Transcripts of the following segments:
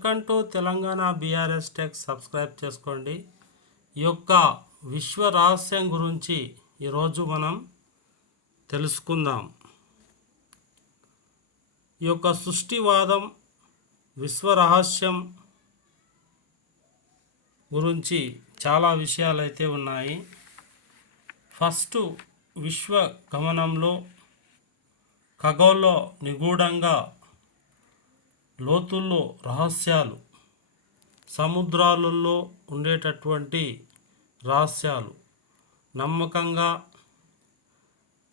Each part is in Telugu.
Welcome to Telangana BRS tech. Subscribe చేసుకోండి. ఈ యొక్క విశ్వ రహస్యం గురించి ఈరోజు మనం తెలుసుకుందాం. ఈ యొక్క సృష్టివాదం, విశ్వ రహస్యం గురించి చాలా విషయాలు అయితే ఉన్నాయి. ఫస్ట్, విశ్వ గమనంలో ఖగోళంలో నిగూఢంగా లోతుల్లో రహస్యాలు, సముద్రాలలో ఉండేటటువంటి రహస్యాలు, నమ్మకంగా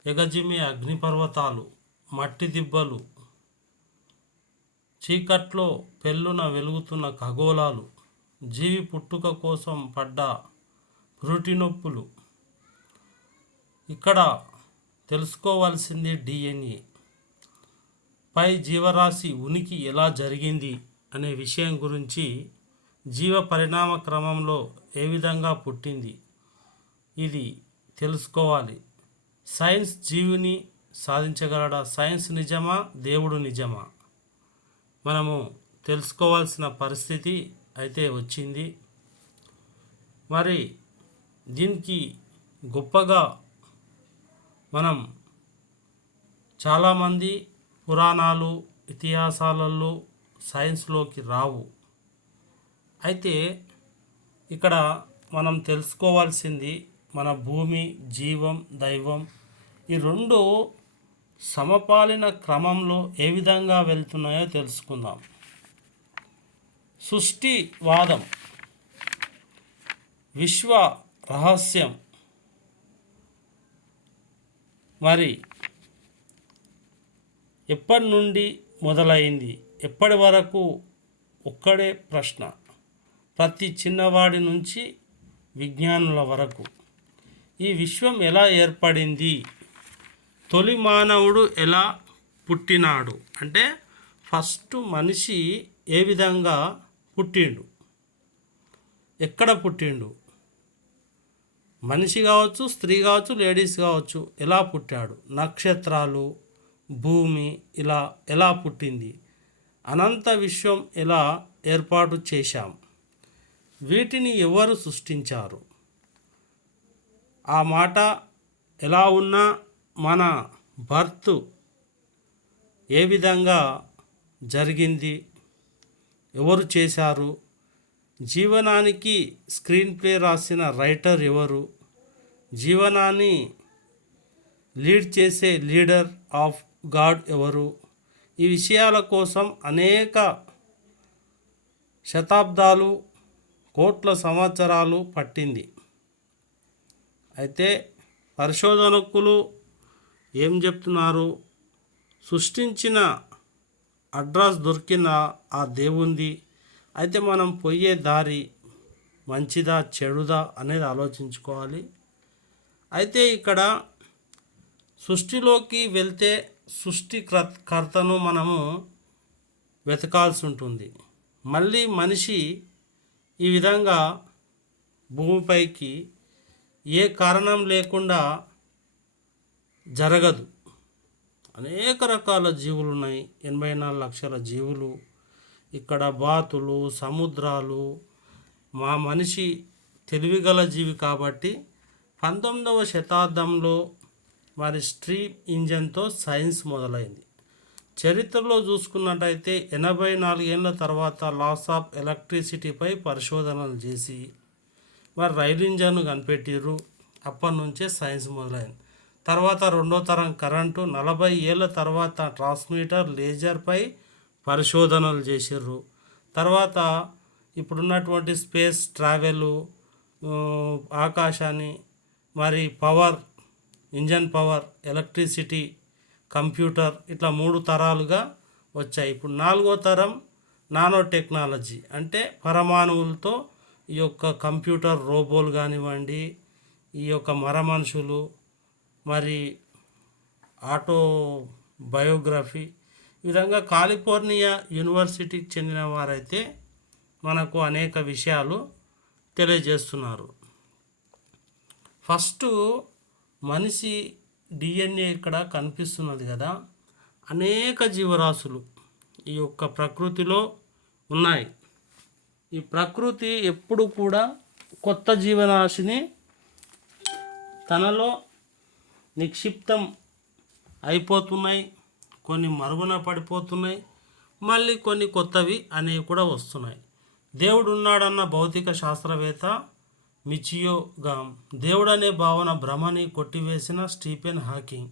ఎగజిమే అగ్నిపర్వతాలు, మట్టి దిబ్బలు, చీకట్లో పెళ్ళున వెలుగుతున్న ఖగోళాలు, జీవి పుట్టుక కోసం పడ్డ పురిటి నొప్పులు. ఇక్కడ తెలుసుకోవాల్సింది డిఎన్ఏ పై జీవరాశి ఉనికి ఎలా జరిగింది అనే విషయం గురించి, జీవ పరిణామ క్రమంలో ఏ విధంగా పుట్టింది, ఇది తెలుసుకోవాలి. సైన్స్ జీవిని సాధించగలడా? సైన్స్ నిజమా, దేవుడు నిజమా? మనము తెలుసుకోవాల్సిన పరిస్థితి అయితే వచ్చింది. మరి దీనికి గొప్పగా మనం చాలామంది పురాణాలు, ఇతిహాసాలలో సైన్స్లోకి రావు. అయితే ఇక్కడ మనం తెలుసుకోవాల్సింది, మన భూమి, జీవం, దైవం ఈ రెండు సమపాలిన క్రమంలో ఏ విధంగా వెళ్తున్నాయో తెలుసుకుందాం. సృష్టివాదం, విశ్వ రహస్యం. మరి ఎప్పటి నుండి మొదలైంది, ఎప్పటి వరకు? ఒక్కడే ప్రశ్న. ప్రతి చిన్నవాడి నుంచి విజ్ఞానుల వరకు ఈ విశ్వం ఎలా ఏర్పడింది, తొలి మానవుడు ఎలా పుట్టినాడు, అంటే ఫస్ట్ మనిషి ఏ విధంగా పుట్టిండు, ఎక్కడ పుట్టిండు, మనిషి కావచ్చు, స్త్రీ కావచ్చు, లేడీస్ కావచ్చు, ఎలా పుట్టాడు, నక్షత్రాలు, భూమి ఇలా ఎలా పుట్టింది, అనంత విశ్వం ఎలా ఏర్పాటు చేశాం, వీటిని ఎవరు సృష్టించారు, ఆ మాట ఎలా ఉన్నా మన బర్త్ ఏ విధంగా జరిగింది, ఎవరు చేశారు, జీవనానికి స్క్రీన్ ప్లే రాసిన రైటర్ ఎవరు, జీవనాన్ని లీడ్ చేసే లీడర్ ఆఫ్ గాడ్ ఎవరు, ఈ విషయాల కోసం అనేక శతాబ్దాలు, కోట్ల సంవత్సరాలు పట్టింది. అయితే పరిశోధకులు ఏం చెప్తున్నారు? సృష్టించిన అడ్రస్ దొరికిన ఆ దేవుంది. అయితే మనం పోయే దారి మంచిదా చెడుదా అనేది ఆలోచించుకోవాలి. అయితే ఇక్కడ సృష్టిలోకి వెళ్తే సృష్టికర్తను మనము వెతకాల్సి ఉంటుంది. మళ్ళీ మనిషి ఈ విధంగా భూమిపైకి ఏ కారణం లేకుండా జరగదు. అనేక రకాల జీవులు ఉన్నాయి, 84 లక్షల జీవులు. ఇక్కడ బాతులు, సముద్రాలు. మా మనిషి తెలివిగల జీవి కాబట్టి 19వ శతాబ్దంలో మరి స్టీమ్ ఇంజన్తో సైన్స్ మొదలైంది. చరిత్రలో చూసుకున్నట్టయితే 84 ఏళ్ళ తర్వాత లాస్ ఆఫ్ ఎలక్ట్రిసిటీపై పరిశోధనలు చేసి మరి రైలు ఇంజన్ను కనిపెట్టిర్రు. అప్పటి నుంచే సైన్స్ మొదలైంది. తర్వాత రెండో తరం కరెంటు, 40 ఏళ్ళ తర్వాత ట్రాన్స్మిటర్, లేజర్పై పరిశోధనలు చేసిర్రు. తర్వాత ఇప్పుడున్నటువంటి స్పేస్ ట్రావెల్, ఆకాశాన్ని, మరి power, engine power, electricity, computer, ఇట్లా 3 తరాలుగా వచ్చాయి. ఇప్పుడు 4వ తరం నానో టెక్నాలజీ, అంటే పరమాణువులతో ఈ యొక్క కంప్యూటర్, రోబోలు కానివ్వండి, ఈ యొక్క మనుషులు, మరి ఆటో బయోగ్రఫీ, ఈ విధంగా కాలిఫోర్నియా యూనివర్సిటీకి చెందిన వారైతే మనకు అనేక విషయాలు తెలియజేస్తున్నారు. ఫస్ట్ మనిషి డిఎన్ఏ ఇక్కడ కనిపిస్తున్నది కదా, అనేక జీవరాశులు ఈ యొక్క ప్రకృతిలో ఉన్నాయి. ఈ ప్రకృతి ఎప్పుడు కూడా కొత్త జీవరాశిని తనలో నిక్షిప్తం అయిపోతున్నాయి, కొన్ని మరుగున పడిపోతున్నాయి, మళ్ళీ కొన్ని కొత్తవి అనేవి కూడా వస్తున్నాయి. దేవుడు ఉన్నాడన్న భౌతిక శాస్త్రవేత్త మిచియో గామ్ దేవుడు అనే భావన భ్రమని కొట్టివేసిన స్టీఫెన్ హాకింగ్.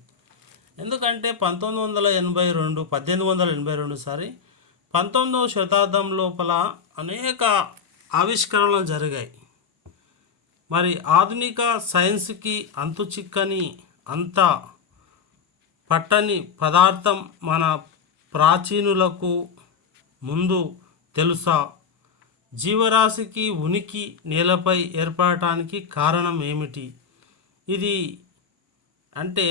ఎందుకంటే 19వ శతాబ్దం లోపల అనేక ఆవిష్కరణలు జరిగాయి. మరి ఆధునిక సైన్స్కి అంతు చిక్కని అంత పట్టని పదార్థం మన ప్రాచీనులకు ముందు తెలుసా? జీవరాశికి ఉనికి నేలపై ఏర్పడటానికి కారణం ఏమిటి? ఇది అంటే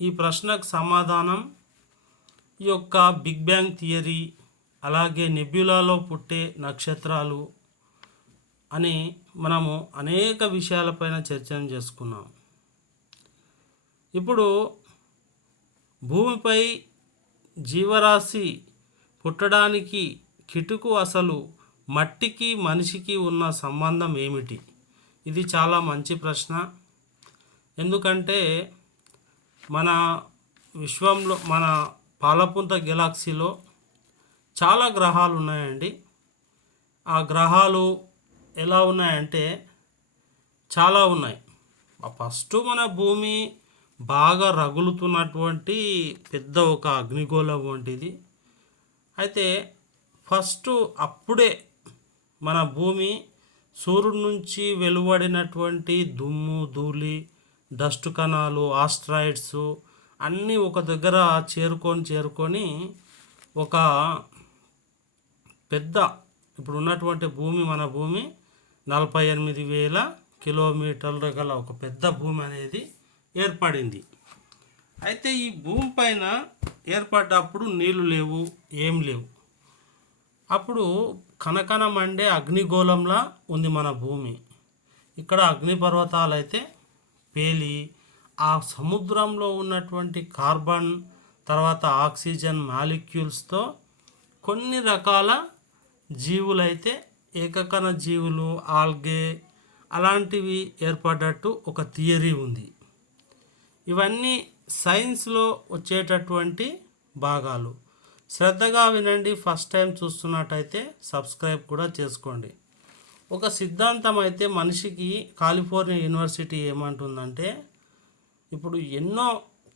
ఈ ప్రశ్నకు సమాధానం ఈ యొక్క బిగ్ బ్యాంగ్ థియరీ, అలాగే నెబ్యులాలో పుట్టే నక్షత్రాలు అని మనము అనేక విషయాలపైన చర్చన చేసుకున్నాం. ఇప్పుడు భూమిపై జీవరాశి పుట్టడానికి కిటుకు అసలు మట్టికి మనిషికి ఉన్న సంబంధం ఏమిటి? ఇది చాలా మంచి ప్రశ్న. ఎందుకంటే మన విశ్వంలో, మన పాలపుంత గెలాక్సీలో చాలా గ్రహాలు ఉన్నాయండి. ఆ గ్రహాలు ఎలా ఉన్నాయంటే చాలా ఉన్నాయి. ఫస్ట్ మన భూమి బాగా రగులుతున్నటువంటి పెద్ద ఒక అగ్నిగోళం వంటిది. అయితే ఫస్ట్ అప్పుడే మన భూమి సూర్యుడి నుంచి వెలువడినటువంటి దుమ్ము, ధూళి, డస్ట్ కణాలు, ఆస్ట్రాయిడ్స్ అన్నీ ఒక దగ్గర చేరుకొని ఒక పెద్ద, ఇప్పుడు ఉన్నటువంటి భూమి, మన భూమి 48,000 కిలోమీటర్ల గల ఒక పెద్ద భూమి అనేది ఏర్పడింది. అయితే ఈ భూమి పైన ఏర్పడ్డప్పుడు నీళ్ళు లేవు, ఏం లేవు. అప్పుడు కనకన మండే అగ్నిగోళంలా ఉంది మన భూమి. ఇక్కడ అగ్నిపర్వతాలు అయితే పేలి ఆ సముద్రంలో ఉన్నటువంటి కార్బన్, తర్వాత ఆక్సిజన్ మాలిక్యూల్స్తో కొన్ని రకాల జీవులైతే, ఏకకణ జీవులు, ఆల్గే అలాంటివి ఏర్పడ్డట్టు ఒక థియరీ ఉంది. ఇవన్నీ సైన్స్లో వచ్చేటటువంటి భాగాలు. శ్రద్ధగా వినండి. ఫస్ట్ టైం చూస్తున్నట్టయితే సబ్స్క్రైబ్ కూడా చేసుకోండి. ఒక సిద్ధాంతం అయితే మనిషికి కాలిఫోర్నియా యూనివర్సిటీ ఏమంటుందంటే, ఇప్పుడు ఎన్నో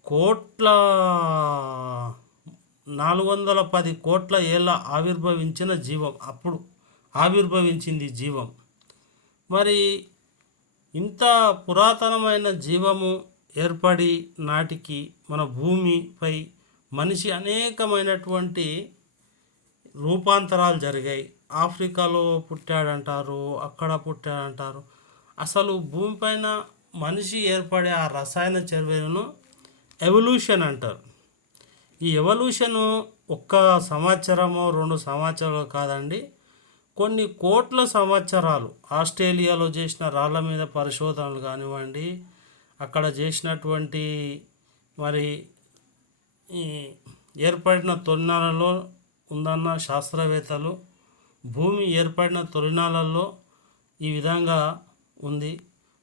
కోట్ల 410 కోట్ల ఏళ్ళ ఆవిర్భవించిన జీవం, అప్పుడు ఆవిర్భవించింది జీవం. మరి ఇంత పురాతనమైన జీవము ఏర్పడి నాటికి మన భూమిపై మనిషి అనేకమైనటువంటి రూపాంతరాలు జరిగాయి. ఆఫ్రికాలో పుట్టాడంటారు, అక్కడ పుట్టాడంటారు. అసలు భూమిపైన మనిషి ఏర్పడే ఆ రసాయన చర్యను ఎవల్యూషన్ అంటారు. ఈ ఎవల్యూషను ఒక్క సంవత్సరమో 2 సంవత్సరాలు కాదండి, కొన్ని కోట్ల సంవత్సరాలు. ఆస్ట్రేలియాలో చేసిన రాళ్ళ మీద పరిశోధనలు కానివ్వండి, అక్కడ చేసినటువంటి మరి ఈ ఏర్పడిన తొలినాళ్ళలో ఉందన్న శాస్త్రవేత్తలు, భూమి ఏర్పడిన తొలినాళ్ళల్లో ఈ విధంగా ఉంది.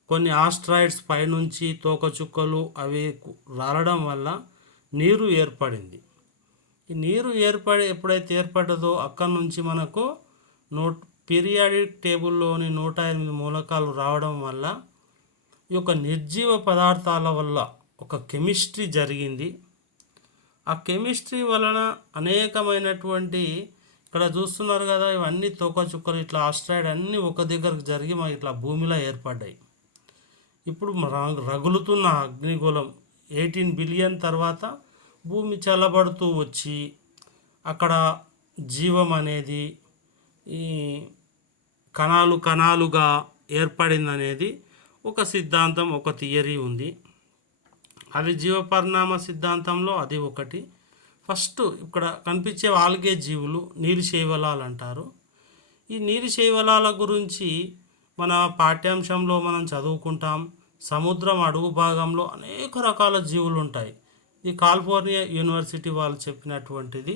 కొన్ని ఆస్ట్రాయిడ్స్ పైనుంచి తోకచుక్కలు అవి రాలడం వల్ల నీరు ఏర్పడింది. ఈ నీరు ఎప్పుడైతే ఏర్పడ్డదో అక్కడి నుంచి మనకు పీరియాడిక్ టేబుల్లోని 108 మూలకాలు రావడం వల్ల ఈ యొక్క నిర్జీవ పదార్థాల వల్ల ఒక కెమిస్ట్రీ జరిగింది. ఆ కెమిస్ట్రీ వలన అనేకమైనటువంటి, ఇక్కడ చూస్తున్నారు కదా, ఇవన్నీ తోకచుక్కలు, ఇట్లా ఆస్ట్రాయిడ్ అన్నీ ఒక దగ్గరకు జరిగి మనకి ఇట్లా భూమిలో ఏర్పడ్డాయి. ఇప్పుడు రగులుతున్న అగ్నిగోళం 18 బిలియన్ తర్వాత భూమి చల్లబడుతూ వచ్చి అక్కడ జీవం అనేది ఈ కణాలుగా ఏర్పడిందనేది ఒక సిద్ధాంతం, ఒక థియరీ ఉంది. అది జీవపరిణామ సిద్ధాంతంలో అది ఒకటి. ఫస్ట్ ఇక్కడ కనిపించే ఆల్గే జీవులు నీరు శైవలాలు అంటారు. ఈ నీరు శైవలాల గురించి మన పాఠ్యాంశంలో మనం చదువుకుంటాం. సముద్రం అడుగు భాగంలో అనేక రకాల జీవులు ఉంటాయి. ఇది కాలిఫోర్నియా యూనివర్సిటీ వాళ్ళు చెప్పినటువంటిది.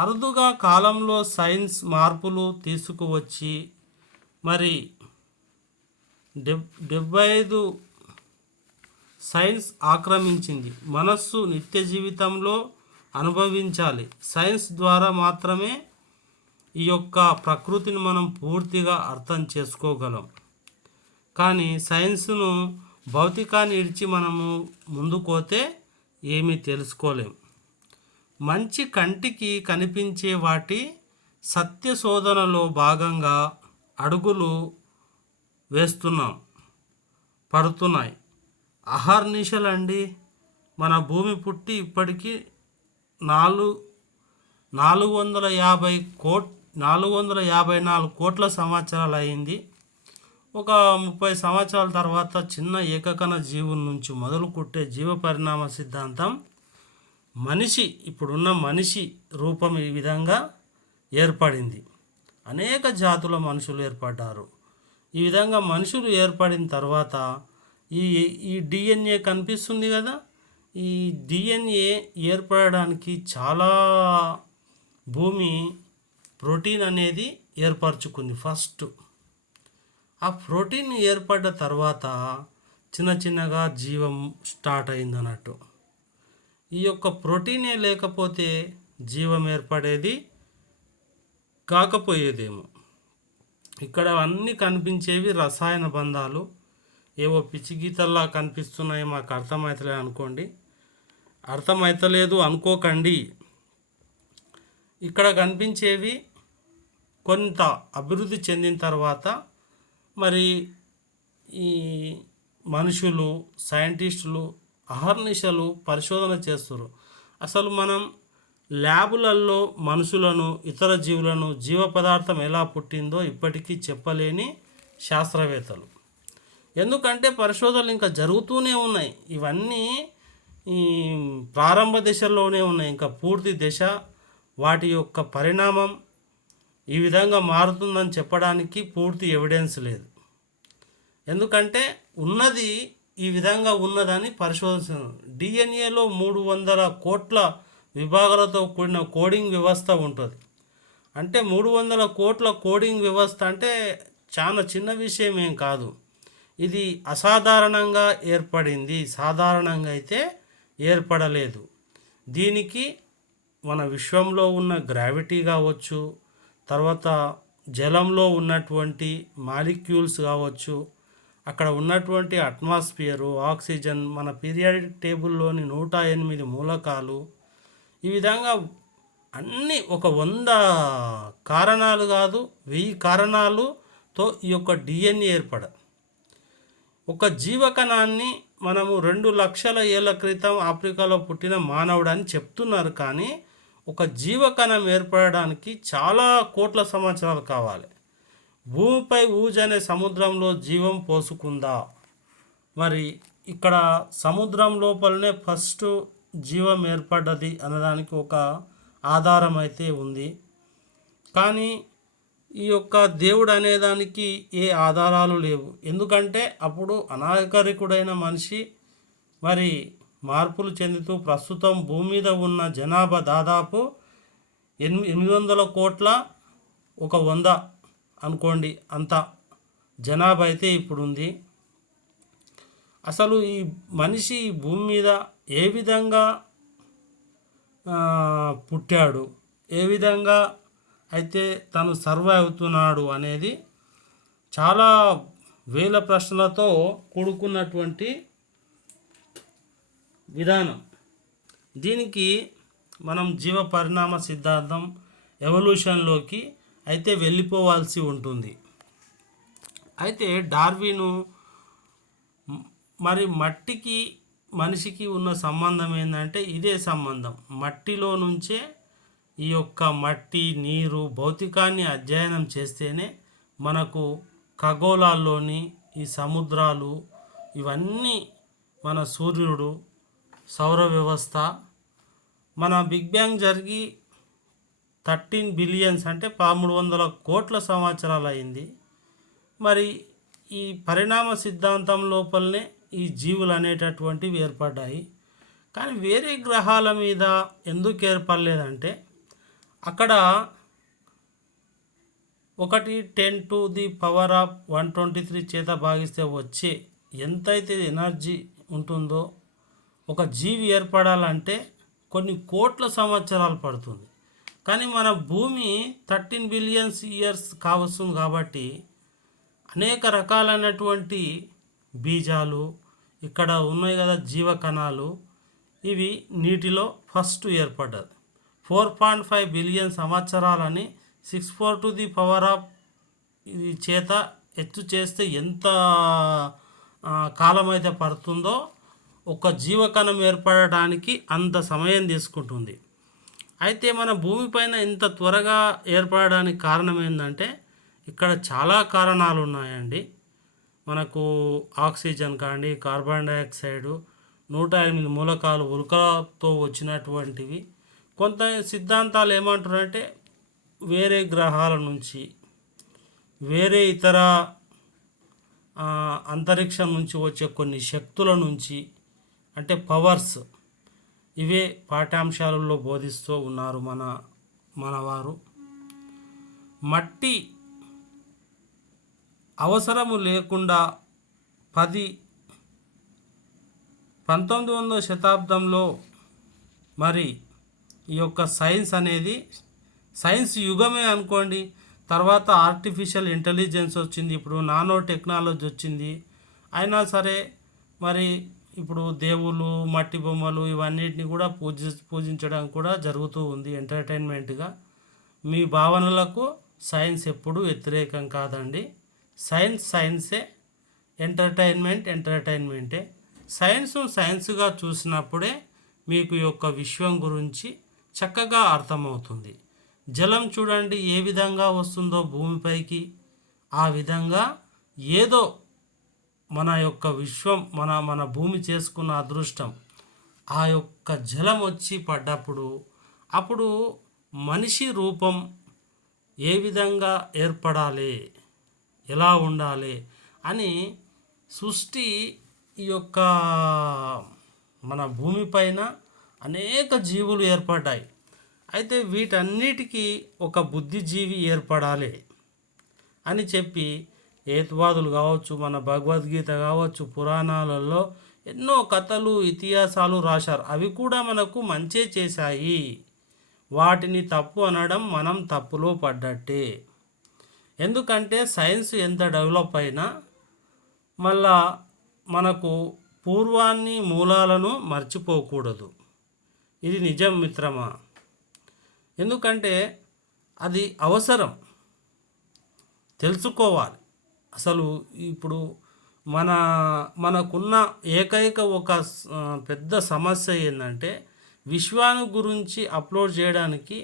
అరుదుగా కాలంలో సైన్స్ మార్పులు తీసుకువచ్చి మరి 75 సైన్స్ ఆక్రమించింది. మనస్సు నిత్య జీవితంలో అనుభవించాలి. సైన్స్ ద్వారా మాత్రమే ఈ యొక్క ప్రకృతిని మనం పూర్తిగా అర్థం చేసుకోగలం. కానీ సైన్స్ను భౌతికాన్ని ఇడిచి మనము ముందుకోతే ఏమీ తెలుసుకోలేం. మంచి కంటికి కనిపించే వాటి సత్య శోధనలో భాగంగా అడుగులు పడుతున్నాయి. అహర్నిశలండి. మన భూమి పుట్టి ఇప్పటికీ 454 కోట్ల సంవత్సరాలు అయింది. ఒక 30 సంవత్సరాల తర్వాత చిన్న ఏకకణ జీవుల నుంచి మొదలుకొట్టే జీవ పరిణామ సిద్ధాంతం ఇప్పుడున్న మనిషి రూపం ఈ విధంగా ఏర్పడింది. అనేక జాతుల మనుషులు ఏర్పడ్డారు. ఈ విధంగా మనుషులు ఏర్పడిన తర్వాత ఈ డిఎన్ఏ కనిపిస్తుంది కదా, ఈ డిఎన్ఏ ఏర్పడడానికి చాలా భూమి ప్రోటీన్ అనేది ఏర్పరచుకుంది. ఫస్ట్ ఆ ప్రోటీన్ ఏర్పడ్డ తర్వాత చిన్నగా జీవం స్టార్ట్ అయింది అన్నట్టు. ఈ యొక్క ప్రోటీనే లేకపోతే జీవం ఏర్పడేది కాకపోయేదేమో. ఇక్కడ అన్నీ కనిపించేవి రసాయన బంధాలు. ఏవో పిచ్చి గీతల్లా కనిపిస్తున్నాయి, మాకు అర్థమవుతలేదు అనుకోకండి. ఇక్కడ కనిపించేవి కొంత అభివృద్ధి చెందిన తర్వాత మరి ఈ మనుషులు, సైంటిస్టులు అహర్నిశలు పరిశోధన చేస్తారు. అసలు మనం ల్యాబులలో మనుషులను, ఇతర జీవులను, జీవ పదార్థం ఎలా పుట్టిందో ఇప్పటికీ చెప్పలేని శాస్త్రవేత్తలు. ఎందుకంటే పరిశోధనలు ఇంకా జరుగుతూనే ఉన్నాయి. ఇవన్నీ ఈ ప్రారంభ దశల్లోనే ఉన్నాయి. ఇంకా పూర్తి దశ, వాటి యొక్క పరిణామం ఈ విధంగా మారుతుందని చెప్పడానికి పూర్తి ఎవిడెన్స్ లేదు. ఎందుకంటే ఉన్నది ఈ విధంగా ఉన్నదని పరిశోధన. డిఎన్ఏలో 300 కోట్ల విభాగాలతో కూడిన కోడింగ్ వ్యవస్థ ఉంటుంది. అంటే 300 కోట్ల కోడింగ్ వ్యవస్థ అంటే చాలా చిన్న విషయం ఏం కాదు. ఇది అసాధారణంగా ఏర్పడింది, సాధారణంగా అయితే ఏర్పడలేదు. దీనికి మన విశ్వంలో ఉన్న గ్రావిటీ కావచ్చు, తర్వాత జలంలో ఉన్నటువంటి మాలిక్యూల్స్ కావచ్చు, అక్కడ ఉన్నటువంటి అట్మాస్ఫియరు, ఆక్సిజన్, మన పీరియాడిక్ టేబుల్లోని 108 మూలకాలు, ఈ విధంగా అన్నీ ఒక 100 కారణాలు కాదు 1000 కారణాలతో ఈ యొక్క డిఎన్ఏ ఏర్పడదు. ఒక జీవకణాన్ని మనము 2 లక్షల ఏళ్ల క్రితం ఆఫ్రికాలో పుట్టిన మానవుడు అని చెప్తున్నారు. కానీ ఒక జీవకణం ఏర్పడడానికి చాలా కోట్ల సంవత్సరాలు కావాలి. భూమిపై ఊజ్ అనే సముద్రంలో జీవం పోసుకుందా? మరి ఇక్కడ సముద్రం లోపలనే ఫస్ట్ జీవం ఏర్పడ్డది అన్నదానికి ఒక ఆధారం అయితే ఉంది. కానీ ఈ యొక్క దేవుడు అనేదానికి ఏ ఆధారాలు లేవు. ఎందుకంటే అప్పుడు అనాగరికుడైన మనిషి మరి మార్పులు చెందుతూ ప్రస్తుతం భూమి మీద ఉన్న జనాభా దాదాపు 800 కోట్ల, ఒక 100 అనుకోండి, అంత జనాభా అయితే ఇప్పుడు ఉంది. అసలు ఈ మనిషి భూమి మీద ఏ విధంగా పుట్టాడు, ఏ విధంగా అయితే తను సర్వైవ్ అవుతున్నాడు అనేది చాలా వేల ప్రశ్నలతో కూడుకున్నటువంటి విధానం. దీనికి మనం జీవ పరిణామ సిద్ధాంతం, ఎవల్యూషన్లోకి అయితే వెళ్ళిపోవాల్సి ఉంటుంది. అయితే డార్విను మరి మట్టికి మనిషికి ఉన్న సంబంధం ఏంటంటే ఇదే సంబంధం. మట్టిలో నుంచే ఈ యొక్క మట్టి, నీరు, భౌతికాన్ని అధ్యయనం చేస్తేనే మనకు ఖగోళాల్లోని ఈ సముద్రాలు, ఇవన్నీ, మన సూర్యుడు, సౌర వ్యవస్థ, మన బిగ్ బ్యాంగ్ జరిగి 13 బిలియన్స్ అంటే 1300 కోట్ల సంవత్సరాలు అయింది. మరి ఈ పరిణామ సిద్ధాంతం లోపలనే ఈ జీవులు అనేటటువంటివి ఏర్పడ్డాయి. కానీ వేరే గ్రహాల మీద ఎందుకు ఏర్పడలేదంటే అక్కడ 1 × 10⁻123 చేత భాగిస్తే వచ్చే ఎంతైతే ఎనర్జీ ఉంటుందో ఒక జీవి ఏర్పడాలంటే కొన్ని కోట్ల సంవత్సరాలు పడుతుంది. కానీ మన భూమి 13 బిలియన్స్ ఇయర్స్ కావస్తుంది కాబట్టి అనేక రకాలైనటువంటి బీజాలు ఇక్కడ ఉన్నాయి కదా, జీవకణాలు, ఇవి నీటిలో ఫస్ట్ ఏర్పడ్డది. 4.5 బిలియన్ సంవత్సరాలని 6 × 10⁻⁴ ఇది చేత ఎత్తు చేస్తే ఎంత కాలం అయితే పడుతుందో ఒక జీవకణం ఏర్పడడానికి అంత సమయం తీసుకుంటుంది. అయితే మన భూమిపైన ఇంత త్వరగా ఏర్పడడానికి కారణం ఏంటంటే ఇక్కడ చాలా కారణాలు ఉన్నాయండి. మనకు ఆక్సిజన్ కానీ, కార్బన్ డైఆక్సైడు, 108 మూలకాలు ఉల్కతో వచ్చినటువంటివి. కొంత సిద్ధాంతాలు ఏమంటారంటే వేరే గ్రహాల నుంచి, వేరే ఇతర అంతరిక్షం నుంచి వచ్చే కొన్ని శక్తుల నుంచి, అంటే పవర్స్, ఇవే పాఠ్యాంశాలలో బోధిస్తూ ఉన్నారు మనవారు. మట్టి అవసరము లేకుండా 19వ శతాబ్దంలో మరి ఈ యొక్క సైన్స్ అనేది సైన్స్ యుగమే అనుకోండి. తర్వాత ఆర్టిఫిషియల్ ఇంటెలిజెన్స్ వచ్చింది, ఇప్పుడు నానో టెక్నాలజీ వచ్చింది. అయినా సరే మరి ఇప్పుడు దేవుళ్ళు, మట్టి బొమ్మలు ఇవన్నిటిని కూడా పూజించడం కూడా జరుగుతూ ఉంది ఎంటర్టైన్మెంట్గా. మీ భావనలకు సైన్స్ ఎప్పుడు వ్యతిరేకం కాదండి. సైన్సే, ఎంటర్టైన్మెంటే. సైన్స్గా చూసినప్పుడే మీకు యొక్క విశ్వం గురించి చక్కగా అర్థమవుతుంది. జలం చూడండి ఏ విధంగా వస్తుందో భూమిపైకి, ఆ విధంగా ఏదో మన యొక్క విశ్వం, మన భూమి చేసుకున్న అదృష్టం, ఆ యొక్క జలం వచ్చి పడ్డప్పుడు అప్పుడు మనిషి రూపం ఏ విధంగా ఏర్పడాలి, ఎలా ఉండాలి అని సృష్టి ఈ యొక్క మన భూమిపైన అనేక జీవులు ఏర్పడ్డాయి. అయితే వీటన్నిటికీ ఒక బుద్ధిజీవి ఏర్పడాలి అని చెప్పి హేతువాదులు కావచ్చు, మన భగవద్గీత కావచ్చు, పురాణాలలో ఎన్నో కథలు, ఇతిహాసాలు రాశారు. అవి కూడా మనకు మంచే చేశాయి. వాటిని తప్పు అనడం మనం తప్పులో పడ్డట్టే. ఎందుకంటే సైన్స్ ఎంత డెవలప్ అయినా మళ్ళా మనకు పూర్వాన్ని, మూలాలను మర్చిపోకూడదు. ఇది నిజం మిత్రమా. ఎందుకంటే అది అవసరం, తెలుసుకోవాలి. అసలు ఇప్పుడు మనకున్న ఏకైక ఒక పెద్ద సమస్య ఏంటంటే విశ్వాన్ని గురించి అప్లోడ్ చేయడానికి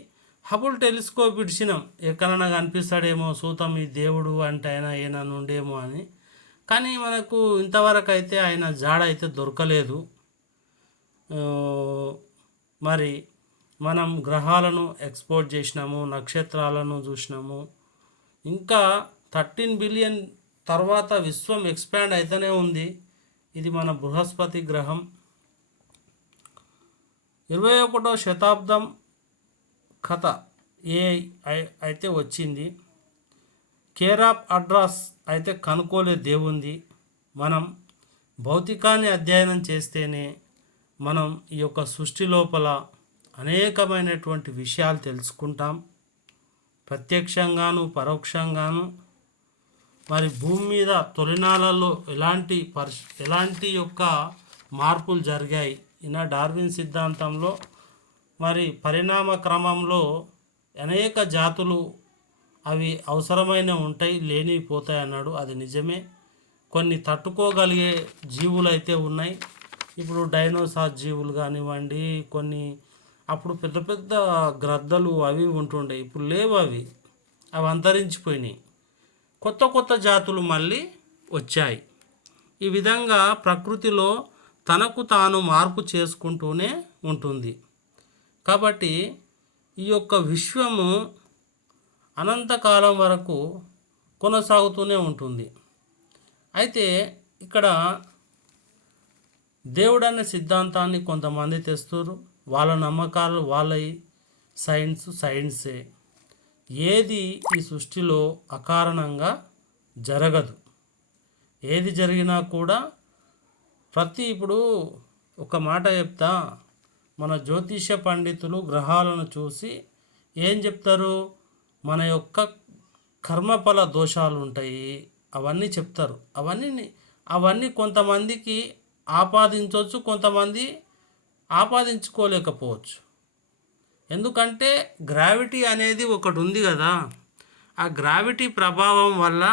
హబుల్ టెలిస్కోప్ ఇడిచినాం. ఎక్కడైనా కనిపిస్తాడేమో చూద్దాం ఈ దేవుడు అంటే ఆయన ఉండేమో అని. కానీ మనకు ఇంతవరకు అయితే ఆయన జాడ అయితే దొరకలేదు. మరి మనం గ్రహాలను ఎక్స్పోర్ట్ చేసినాము, నక్షత్రాలను చూసినాము. ఇంకా 13 బిలియన్ తర్వాత విశ్వం ఎక్స్పాండ్ అయితేనే ఉంది. ఇది మన బృహస్పతి గ్రహం. 21వ శతాబ్దం కథ అయితే వచ్చింది. కేర్ ఆఫ్ అడ్రస్ అయితే కనుక్కోలే దేవుంది. మనం భౌతికాన్ని అధ్యయనం చేస్తేనే మనం ఈ యొక్క సృష్టి లోపల అనేకమైనటువంటి విషయాలు తెలుసుకుంటాం, ప్రత్యక్షంగాను పరోక్షంగాను. మరి భూమి మీద తొలినాళ్ళలో ఎలాంటి యొక్క మార్పులు జరిగాయి. ఈయన డార్విన్ సిద్ధాంతంలో మరి పరిణామ క్రమంలో అనేక జాతులు అవి అవసరమైన ఉంటాయి, లేనిపోతాయి అన్నాడు. అది నిజమే. కొన్ని తట్టుకోగలిగే జీవులు అయితే ఉన్నాయి. ఇప్పుడు డైనోసార్ జీవులు కానివ్వండి, కొన్ని అప్పుడు పెద్ద పెద్ద గ్రద్దలు అవి ఉంటుండే, ఇప్పుడు లేవు. అవి అంతరించిపోయినాయి. కొత్త జాతులు మళ్ళీ వచ్చాయి. ఈ విధంగా ప్రకృతిలో తనకు తాను మార్పు చేసుకుంటూనే ఉంటుంది. కాబట్టి ఈ యొక్క విశ్వము అనంతకాలం వరకు కొనసాగుతూనే ఉంటుంది. అయితే ఇక్కడ దేవుడు అనే సిద్ధాంతాన్ని కొంతమంది తెస్తారు. వాళ్ళ నమ్మకాలు వాళ్ళవి. సైన్సే. ఏది ఈ సృష్టిలో అకారణంగా జరగదు. ఏది జరిగినా కూడా ఇప్పుడు ఒక మాట చెప్తా, మన జ్యోతిష పండితులు గ్రహాలను చూసి ఏం చెప్తారు, మన యొక్క కర్మఫల దోషాలు ఉంటాయి అవన్నీ చెప్తారు. అవన్నీ కొంతమందికి ఆపాదించవచ్చు, కొంతమంది ఆపాదించుకోలేకపోవచ్చు. ఎందుకంటే గ్రావిటీ అనేది ఒకటి ఉంది కదా, ఆ గ్రావిటీ ప్రభావం వల్ల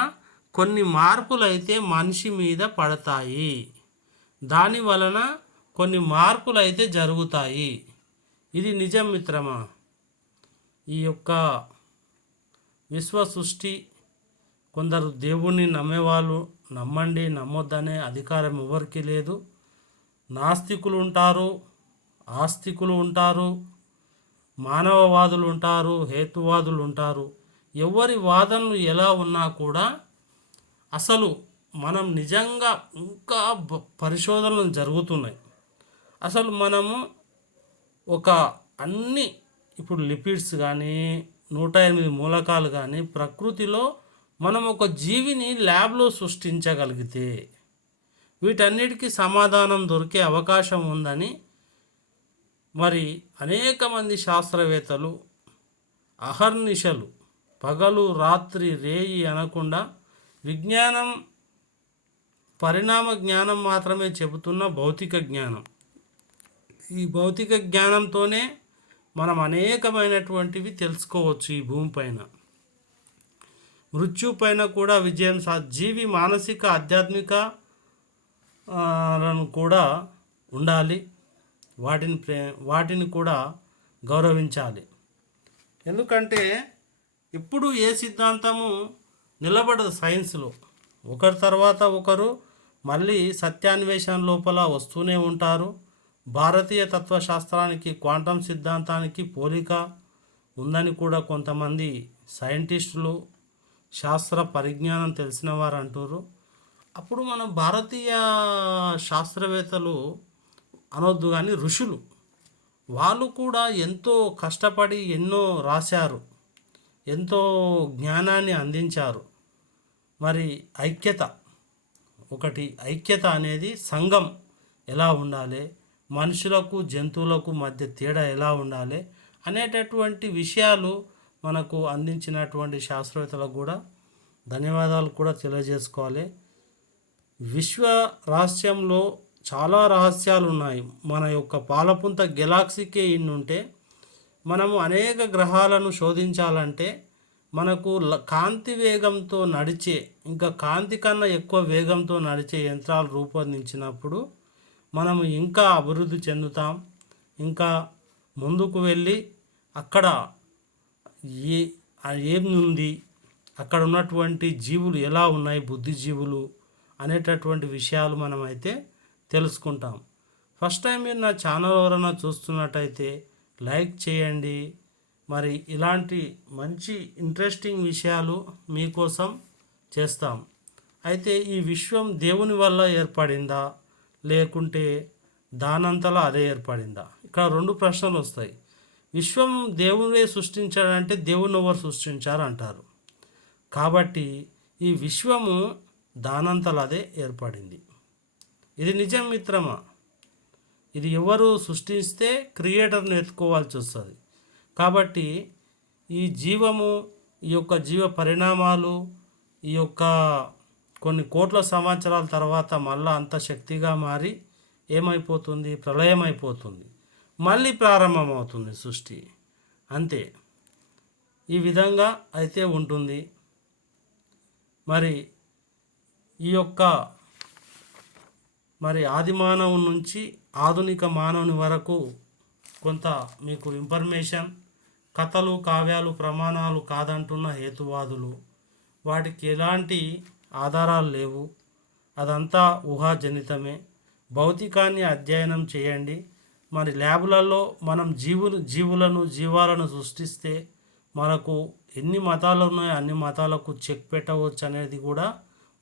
కొన్ని మార్పులు అయితే మనిషి మీద పడతాయి, దాని వలన కొన్ని మార్పులు అయితే జరుగుతాయి. ఇది నిజం మిత్రమా. ఈ యొక్క విశ్వ సృష్టి, కొందరు దేవుణ్ణి నమ్మేవాళ్ళు నమ్మండి, నమ్మొద్దనే అధికారం ఎవరికి లేదు. నాస్తికులు ఉంటారు, ఆస్తికులు ఉంటారు, మానవవాదులు ఉంటారు, హేతువాదులు ఉంటారు. ఎవరి వాదనలు ఎలా ఉన్నా కూడా అసలు మనం నిజంగా ఇంకా పరిశోధనలు జరుగుతున్నాయి. అసలు మనము ఒక అన్ని ఇప్పుడు లిపిడ్స్ కానీ 108 మూలకాలు కానీ ప్రకృతిలో మనం ఒక జీవిని ల్యాబ్లో సృష్టించగలిగితే వీటన్నిటికీ సమాధానం దొరికే అవకాశం ఉందని మరి అనేక మంది శాస్త్రవేత్తలు అహర్నిశలు పగలు రాత్రి రేయి అనకుండా విజ్ఞానం పరిణామ జ్ఞానం మాత్రమే చెబుతున్న భౌతిక జ్ఞానం, ఈ భౌతిక జ్ఞానంతోనే మనం అనేకమైనటువంటివి తెలుసుకోవచ్చు. ఈ భూమిపైన మృత్యు పైన కూడా విజయం జీవి మానసిక ఆధ్యాత్మిక కూడా ఉండాలి, వాటిని కూడా గౌరవించాలి. ఎందుకంటే ఇప్పుడు ఏ సిద్ధాంతము నిలబడదు సైన్స్లో. ఒకరి తర్వాత ఒకరు మళ్ళీ సత్యాన్వేషణ లోపల వస్తూనే ఉంటారు. భారతీయ తత్వశాస్త్రానికి క్వాంటం సిద్ధాంతానికి పోలిక ఉందని కూడా కొంతమంది సైంటిస్టులు, శాస్త్ర పరిజ్ఞానం తెలిసిన వారు అంటారు. అప్పుడు మన భారతీయ శాస్త్రవేత్తలు అనొద్దు కానీ ఋషులు, వాళ్ళు కూడా ఎంతో కష్టపడి ఎన్నో రాశారు, ఎంతో జ్ఞానాన్ని అందించారు. మరి ఐక్యత అనేది సంఘం ఎలా ఉండాలి, మనుషులకు జంతువులకు మధ్య తేడా ఎలా ఉండాలి అనేటటువంటి విషయాలు మనకు అందించినటువంటి శాస్త్రవేత్తలకు కూడా ధన్యవాదాలు కూడా తెలియజేసుకోవాలి. విశ్వ రహస్యంలో చాలా రహస్యాలు ఉన్నాయి. మన యొక్క పాలపుంత గెలాక్సీకే ఇన్నుంటే మనము అనేక గ్రహాలను శోధించాలంటే మనకు కాంతి వేగంతో నడిచే, ఇంకా కాంతి కన్నా ఎక్కువ వేగంతో నడిచే యంత్రాలు రూపొందించినప్పుడు మనము ఇంకా అభివృద్ధి చెందుతాం. ఇంకా ముందుకు వెళ్ళి అక్కడ ఏమి ఉంది, అక్కడ ఉన్నటువంటి జీవులు ఎలా ఉన్నాయి, బుద్ధిజీవులు అనేటటువంటి విషయాలు మనమైతే తెలుసుకుంటాం. ఫస్ట్ టైం మీరు నా ఛానల్ ఎవరైనా చూస్తున్నట్టయితే లైక్ చేయండి. మరి ఇలాంటి మంచి ఇంట్రెస్టింగ్ విషయాలు మీకోసం చేస్తాం. అయితే ఈ విశ్వం దేవుని వల్ల ఏర్పడిందా లేకుంటే దానంతలా అదే ఏర్పడిందా? ఇక్కడ 2 ప్రశ్నలు వస్తాయి. విశ్వం దేవుడే సృష్టించాడంటే దేవుని ఎవరు సృష్టించారు అంటారు. కాబట్టి ఈ విశ్వము దానంతలా అదే ఏర్పడింది. ఇది నిజం మిత్రమా. ఇది ఎవరు సృష్టిస్తే క్రియేటర్ని ఎత్తుకోవాల్సి వస్తుంది. కాబట్టి ఈ జీవము, ఈ యొక్క జీవ పరిణామాలు, ఈ యొక్క కొన్ని కోట్ల సంవత్సరాల తర్వాత మళ్ళా అంత శక్తిగా మారి ఏమైపోతుంది, ప్రళయం అయిపోతుంది, మళ్ళీ ప్రారంభమవుతుంది సృష్టి. అంతే, ఈ విధంగా అయితే ఉంటుంది. మరి ఈ యొక్క ఆది మానవుని నుంచి ఆధునిక మానవుని వరకు కొంత మీకు ఇన్ఫర్మేషన్, కథలు కావ్యాలు ప్రమాణాలు కాదంటున్న హేతువాదులు, వాటికి ఎలాంటి ఆధారాలు లేవు, అదంతా ఊహాజనితమే. భౌతికాన్ని అధ్యయనం చేయండి. మరి ల్యాబులలో మనం జీవాలను సృష్టిస్తే మనకు ఎన్ని మతాలు ఉన్నాయో అన్ని మతాలకు చెక్ పెట్టవచ్చు అనేది కూడా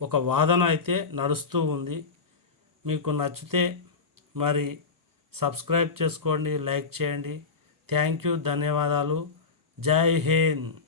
ఒక వాదన అయితే నడుస్తూ ఉంది. మీకు నచ్చితే మరి సబ్స్క్రైబ్ చేసుకోండి, లైక్ చేయండి. థ్యాంక్ యూ, ధన్యవాదాలు. జై హింద్.